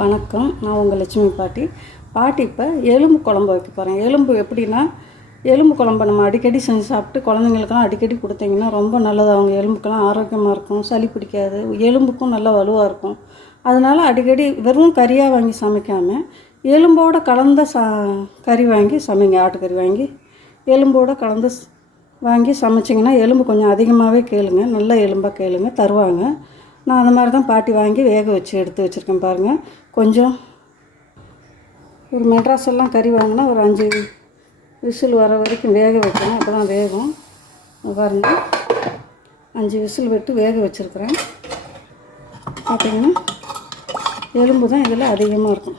வணக்கம். நான் உங்கள் லட்சுமி பாட்டி. பாட்டி இப்போ எலும்பு குழம்பு வைக்க போகிறேன் எலும்பு எப்படின்னா எலும்பு குழம்பு நம்ம அடிக்கடி செஞ்சு சாப்பிட்டு குழந்தைங்களுக்கெல்லாம் அடிக்கடி கொடுத்தீங்கன்னா ரொம்ப நல்லது. அவங்க எலும்புக்கெல்லாம் ஆரோக்கியமாக இருக்கும் சளி பிடிக்காது எலும்புக்கும் நல்ல வலுவாக இருக்கும். அதனால் அடிக்கடி வெறும் கறியாக வாங்கி சமைக்காமல் எலும்போடு கலந்த சா கறி வாங்கி சமைங்க ஆட்டுக்கறி வாங்கி. எலும்போடு கலந்து வாங்கி சமைச்சிங்கன்னா எலும்பு கொஞ்சம் அதிகமாகவே கேளுங்க. நல்ல எலும்பாக கேளுங்க தருவாங்க. நான் அந்த மாதிரி தான் பாட்டி வாங்கி வேக வச்சு எடுத்து வச்சுருக்கேன் பாருங்கள் கொஞ்சம் ஒரு மெட்ராஸ் எல்லாம் கறி வாங்கினா ஒரு அஞ்சு விசில் வர வரைக்கும் வேக வைக்கணும். அப்போ தான் வேகும். பாருங்க. அஞ்சு விசில் விட்டு வேக வச்சுருக்குறேன். பார்த்திங்கன்னா எலும்பு தான் இதில் அதிகமாக இருக்கும்.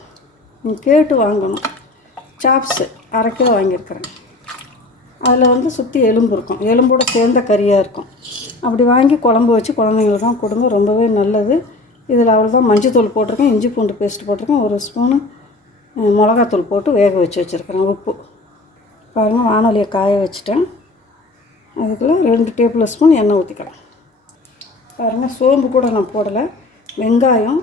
நீங்கள் கேட்டு வாங்கணும். சாப்ஸு அரை கிலோ வாங்கியிருக்கிறேன். அதில் வந்து சுற்றி எலும்பு இருக்கும். எலும்போட சேர்ந்த கறியாக இருக்கும். அப்படி வாங்கி குழம்பு வச்சு குழந்தைங்களுக்கு தான் கொடுங்க. ரொம்பவே நல்லது. இதில் அவ்வளோ தான் மஞ்சத்தூள் போட்டிருக்கேன் இஞ்சி பூண்டு பேஸ்ட் போட்டிருக்கேன் ஒரு ஸ்பூனு மிளகாத்தூள் போட்டு வேக வச்சு வச்சுருக்கிறேன் உப்பு. பாருங்கள் வானொலியை காய வச்சுட்டேன். அதுக்குள்ள ரெண்டு டேபிள் ஸ்பூன் எண்ணெய் ஊற்றிக்கலாம் பாருங்கள் சோம்பு கூட நான் போடலை. வெங்காயம்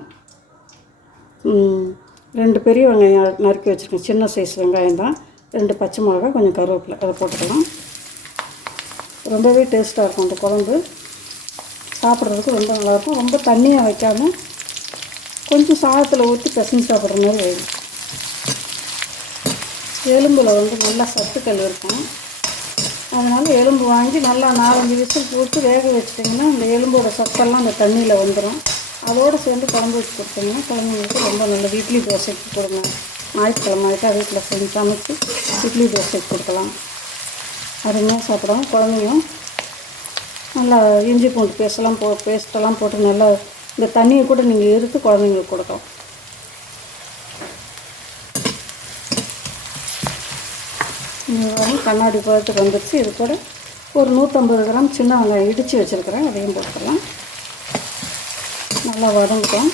ரெண்டு பெரிய வெங்காயம் நறுக்கி வச்சுருக்கேன். சின்ன சைஸ் வெங்காயம் தான். ரெண்டு பச்சை மிளகா கொஞ்சம் கருவேப்பிலை அதை போட்டுக்கலாம். ரொம்பவே டேஸ்ட்டாக இருக்கும் அந்த குழம்பு. சாப்பிட்றதுக்கு ரொம்ப நல்லாயிருக்கும். ரொம்ப தண்ணியாக வைக்காமல் கொஞ்சம் சாதத்தில் ஊற்றி பிசைஞ்சு சாப்பிட்ற மாதிரி வேணும் எலும்பில் வந்து நல்லா சத்துக்கள் இருக்கும். அதனால் எலும்பு வாங்கி நல்லா நாலஞ்சு விசில் போட்டு வேக வச்சிட்டிங்கன்னா அந்த எலும்போட சத்தெல்லாம் அந்த தண்ணியில் வந்துடும் அதோடு சேர்ந்து குழம்பு வச்சு கொடுத்தீங்கன்னா குழந்தைங்களுக்கு ரொம்ப நல்லது. இட்லி தோசைக்கு கொடுங்க ஞாயிற்றுக்கிழமை ஆகிட்டா வீட்டில் செஞ்சு சமைச்சு இட்லி தோசைக்கு கொடுக்கலாம். அருமையாக சாப்பிடுவோம் குழந்தையும் நல்லா இஞ்சி பூண்டு பேஸ்டெல்லாம் போ பேஸ்ட்டெல்லாம் போட்டு நல்லா இந்த தண்ணியை கூட நீங்கள் எடுத்து குழந்தைங்களுக்கு கொடுக்கலாம். கண்ணாடி பழத்துக்கு வந்துடுச்சு இது கூட ஒரு நூற்றம்பது கிராம் சின்ன வெங்காயம் இடித்து வச்சுருக்கிறேன். அதையும் போட்டுக்கலாம். நல்லா வதங்கிட்டோம்.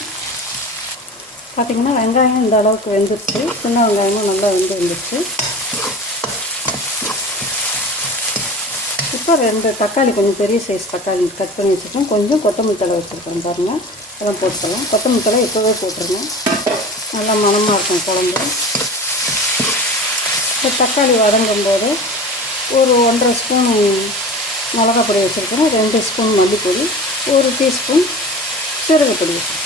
பார்த்திங்கன்னா வெங்காயம் இந்த அளவுக்கு வெந்துருச்சு. சின்ன வெங்காயமும் நல்லா வெந்து வந்துருச்சு. இப்போ ரெண்டு தக்காளி கொஞ்சம் பெரிய சைஸ் தக்காளி கட் பண்ணி வச்சுருக்கோம் கொஞ்சம் கொத்தமல்லி தழை வச்சுருக்கோம் பாருங்கள் அதெல்லாம் போட்டுக்கலாம் கொத்தமல்லி தழை எப்போவே போட்டுருங்க. நல்லா மணமாக இருக்கும் குழம்பு. இப்போ தக்காளி வதங்கும்போது ஒரு ஒன்றரை ஸ்பூன் மிளகா பொடி வச்சுருக்கோம் ரெண்டு ஸ்பூன் மல்லிப்பொடி ஒரு டீஸ்பூன் சீரகப்பொடி வச்சுருக்கோம்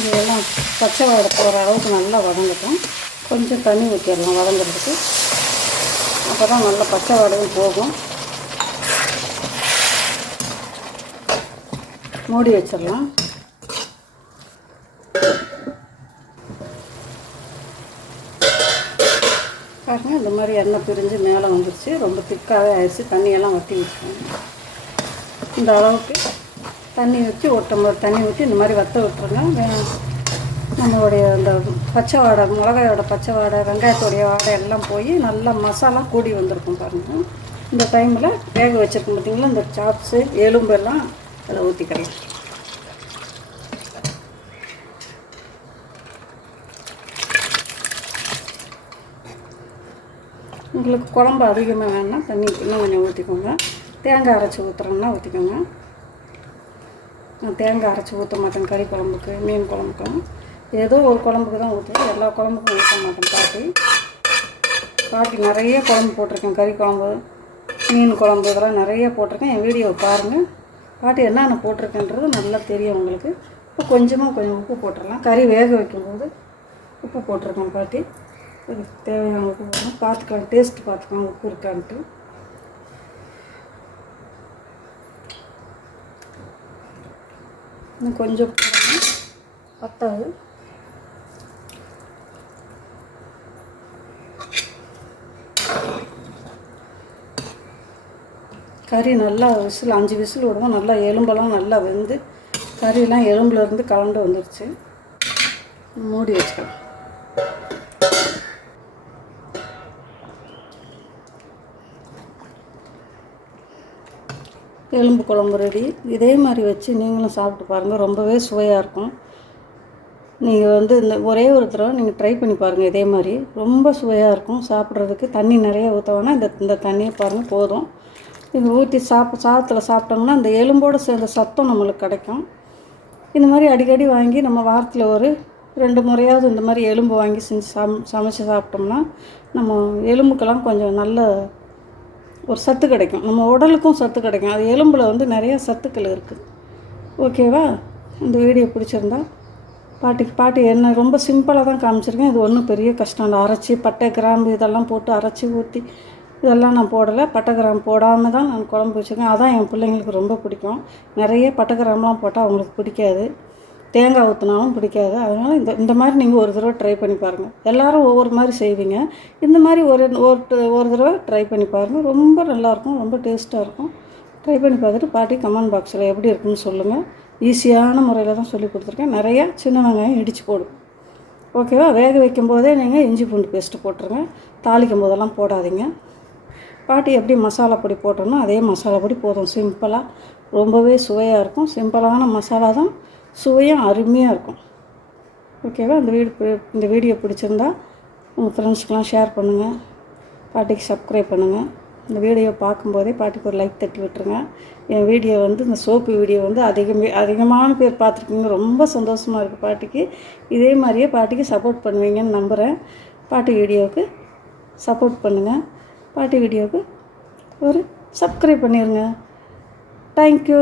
இதெல்லாம் பச்சை வாடை போகிற அளவுக்கு நல்லா வதங்கட்டும். கொஞ்சம் தண்ணி ஊற்றிடலாம் வதங்குறதுக்கு. அப்போ தான் நல்லா பச்சை வாடையும் போகும். மூடி வச்சிடலாம். பாருங்க இந்த மாதிரி எண்ணெய் பிரிஞ்சு மேலே வந்துருச்சு. ரொம்ப திக்காகவே ஆயிடுச்சு. தண்ணியெல்லாம் வட்டி வச்சுக்கோங்க இந்த அளவுக்கு தண்ணி வச்சு ஒரு டம்ளர் தண்ணி ஊற்றி இந்த மாதிரி வற்ற விட்டுருங்க. நம்மளுடைய அந்த பச்சை வாடை மிளகாயோட பச்சை வாடை வெங்காயத்தோடைய வாடை எல்லாம் போய் நல்லா மசாலா கூடி வந்திருக்கும் பாருங்கள் இந்த டைமில் வேக வச்சுருக்கோம் பார்த்தீங்களா இந்த சாப்ஸு எலும்பு எல்லாம் அதில் ஊற்றிக்கலாம் உங்களுக்கு குழம்பு அதிகமாக வேணும்னா தண்ணி இன்னும் கொஞ்சம் ஊற்றிக்கோங்க தேங்காய் அரைச்சி ஊற்றுறோம்னா ஊற்றிக்கோங்க நான் தேங்காய் அரைச்சி ஊற்ற மாட்டேன் கறி குழம்புக்கு மீன் குழம்புக்கும். ஏதோ ஒரு குழம்புக்கு தான் ஊற்றுவேன். எல்லா குழம்புக்கும் ஊற்ற மாட்டேன். பாட்டி பாட்டி நிறைய குழம்பு போட்டிருக்கேன். கறி குழம்பு மீன் குழம்பு இதெல்லாம் நிறைய போட்டிருக்கேன். என் வீடியோவை பாருங்கள் பாட்டி என்னென்ன போட்டிருக்கேன்றது நல்லா தெரியும் உங்களுக்கு. இப்போ கொஞ்சமாக கொஞ்சம் உப்பு போட்டுடலாம். கறி வேக வைக்கும்போது உப்பு போட்டிருக்கேன் பாட்டி அதுக்கு தேவையான உப்பு போடணும். பார்த்துக்கலாம். டேஸ்ட் பார்த்துக்கலாம். உப்பு இருக்கான்ட்டு. இன்னும் கொஞ்சம் பத்தாது. கறி நல்லா விசில் அஞ்சு விசில் விடுவோம். நல்லா எலும்பெல்லாம் நல்லா வெந்து கறியெல்லாம் எலும்புலேருந்து கலந்து கலண்டு வந்துருச்சு. மூடி வச்சுக்கலாம். எலும்பு குழம்பு ரெடி. இதே மாதிரி வச்சு நீங்களும் சாப்பிட்டு பாருங்கள் ரொம்பவே சுவையாக இருக்கும். நீங்கள் வந்து இந்த ஒரே ஒரு தடவை நீங்கள் ட்ரை பண்ணி பாருங்கள் இதே மாதிரி ரொம்ப சுவையாக இருக்கும். சாப்பிட்றதுக்கு தண்ணி நிறைய ஊற்ற இந்த இந்த தண்ணியை பாருங்கள் போதும். இது ஊற்றி சாப்பிட சாதத்தில் சாப்பிட்டோம்னா அந்த எலும்போடு சேர்ந்த சத்தம் நம்மளுக்கு கிடைக்கும். இந்த மாதிரி அடிக்கடி வாங்கி நம்ம வாரத்தில் ஒரு ரெண்டு முறையாவது இந்த மாதிரி எலும்பு வாங்கி செஞ்சு சம் சமைச்சு சாப்பிட்டோம்னா நம்ம எலும்புக்கெல்லாம் கொஞ்சம் நல்ல ஒரு சத்து கிடைக்கும். நம்ம உடலுக்கும் சத்து கிடைக்கும். அது எலும்பில் வந்து நிறைய சத்துக்கள் இருக்குது ஓகேவா இந்த வீடியோ பிடிச்சிருந்தா பாட்டிக்கு பாட்டி என்ன ரொம்ப சிம்பிளாக தான் காமிச்சிருக்கேன். இது ஒன்றும் பெரிய கஷ்டம் இல்லை. அரைச்சி பட்டை கிராம்பு இதெல்லாம் போட்டு அரைச்சி ஊற்றி இதெல்லாம் நான் போடலை. பட்டை கிராம் போடாமல் தான் நான் குழம்பு வச்சுருக்கேன். அதான் என் பிள்ளைங்களுக்கு ரொம்ப பிடிக்கும். நிறைய பட்டை கிராம்லாம் போட்டால் அவங்களுக்கு பிடிக்காது. தேங்காய் ஊற்றினாலும் பிடிக்காது. அதனால் இந்த இந்த மாதிரி நீங்கள் ஒரு தடவை ட்ரை பண்ணி பாருங்கள் எல்லாரும் ஒவ்வொரு மாதிரி செய்வீங்க. இந்த மாதிரி ஒரு ஒரு ஒரு தடவை ட்ரை பண்ணி பாருங்கள் ரொம்ப நல்லாயிருக்கும். ரொம்ப டேஸ்ட்டாக இருக்கும். ட்ரை பண்ணி பார்த்துட்டு பாட்டி கமெண்ட் பாக்ஸில் எப்படி இருக்குன்னு சொல்லுங்கள் ஈஸியான முறையில் தான் சொல்லி கொடுத்துருக்கேன். நிறையா சின்ன வெங்காயம் இடித்து போடும். ஓகேவா வேக வைக்கும் போதே நீங்கள் இஞ்சி பூண்டு பேஸ்ட்டு போட்டுருங்க. தாளிக்கும் போதெல்லாம் போடாதீங்க. பாட்டி எப்படி மசாலா பொடி போட்டோம்னா அதே மசாலா பொடி போதும். சிம்பிளாக ரொம்பவே சுவையாக இருக்கும். சிம்பிளான மசாலா தான் சுவையும் அருமையாக இருக்கும். ஓகேவா இந்த வீடு இந்த வீடியோ பிடிச்சிருந்தா உங்கள் ஃப்ரெண்ட்ஸ்க்கெலாம் ஷேர் பண்ணுங்கள் பாட்டிக்கு சப்ஸ்கிரைப் பண்ணுங்கள் இந்த வீடியோ பார்க்கும்போதே பாட்டிக்கு ஒரு லைக் தட்டி விட்டுருங்க. என் வீடியோ வந்து இந்த சோப்பு வீடியோ வந்து அதிகமே அதிகமான பேர் பார்த்துருக்கீங்க. ரொம்ப சந்தோஷமாக இருக்குது பாட்டிக்கு. இதே மாதிரியே பாட்டிக்கு சப்போர்ட் பண்ணுவீங்கன்னு நம்புகிறேன் பாட்டி வீடியோவுக்கு சப்போர்ட் பண்ணுங்கள் பாட்டி வீடியோவுக்கு ஒரு சப்ஸ்கிரைப் பண்ணிடுங்க தேங்க்யூ